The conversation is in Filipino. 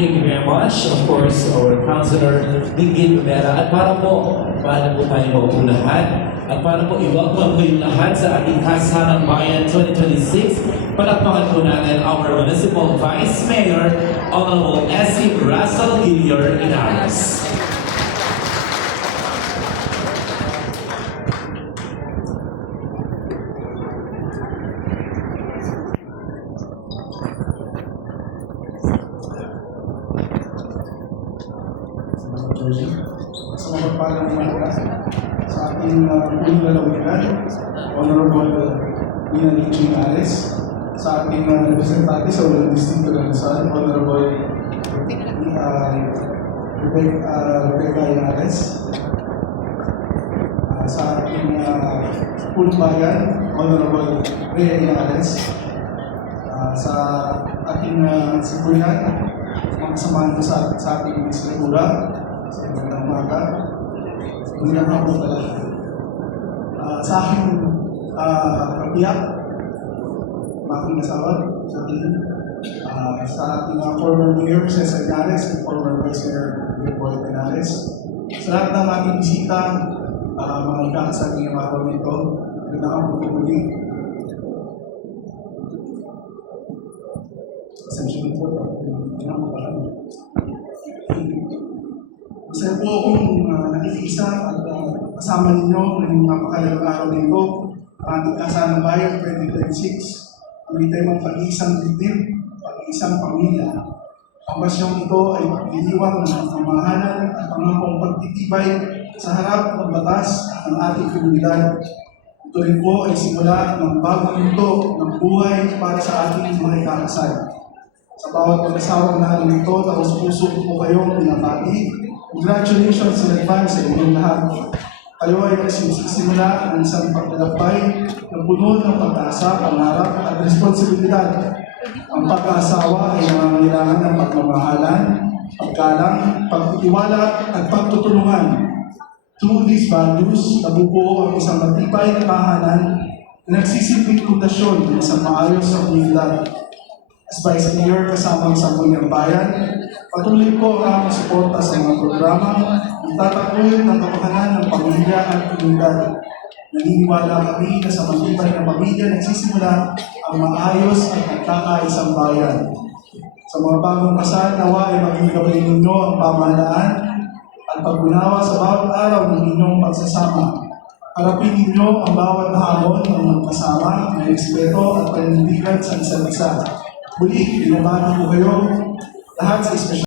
Thank you very much. Of course, our Councilor Dinggin Lumera. At para po, paano po tayo maupo lahat? At para po i-welcome ko yung lahat sa ating Kasahanang Bayan 2026, palakpakan po natin our Municipal Vice Mayor, Honorable S.C. Russell Gillier Inares. Sa mga palang umaga sa ating unang lalawigan, Honorable Nina Liching Ares, sa ating representante sa Ulang Distrito ng Rizal, Honorable Rebecca Inares, sa ating Pulbayan, Honorable Rhea Inares, sa ating Sibuyan, mga kasamahan ko sa ating Sinatura, sa magandang umaga, magandang hapon pala. Sa aking kapiyak, aking asawa, sa ating former Mayor, Cesar Inares, and former Vice Mayor, Leopold Inares. Sa lahat ng ating bisita, mga ikakasal ngayong araw nito, magandang hapon po muli. Essentially po, magandang hapon. Masaya po akong nakikisa at kasama ninyo ng napakalagang araw nito, ang ating Kasahanang Bayan 2026. Ang temang pag-iisang dibdib, pag-iisang pamilya. Ang basyong ito ay pag-iiwan ng pamamahalan at pangakong pagtitibay sa harap ng batas ng ating komunidad. Ito rin po ay simula ng bagong mundo ng buhay para sa ating mga ikakasal. Sa bawat pag-asawang naroon nito, tapos puso po kayong pinapati. Congratulations in advance sa inyong lahat. Kayo ay nagsisimula ng isang paglalakbay na puno ng pag-asa, pangarap at responsibilidad. Ang pag-aasawa ay nangangailangan ng pagmamahalan, paggalang, pagtitiwala at pagtutulungan. Through these values, nabubuo ang isang matibay na tahanan na nagsisilbing pundasyon ng isang maayos na komunidad. As Vice Mayor kasama sa Sangguniang Bayan, patuloy po ang suporta sa mga programa na tatakuyin ng kapakanan ng pamilya at komunidad. Naniniwala kami na sa matibay ng pamilya nagsisimula ang maayos at nagkakaisang bayan. Sa mga bagong kasal, nawa ay maging gabay ninyo ang pamahalaan at pag-unawa sa bawat araw ng inyong pagsasama. Harapin ninyo ang bawat hamon ng magkasama, may respeto at panindigan sa isa't isa. Muli, binabati ko kayo lahat sa espesyal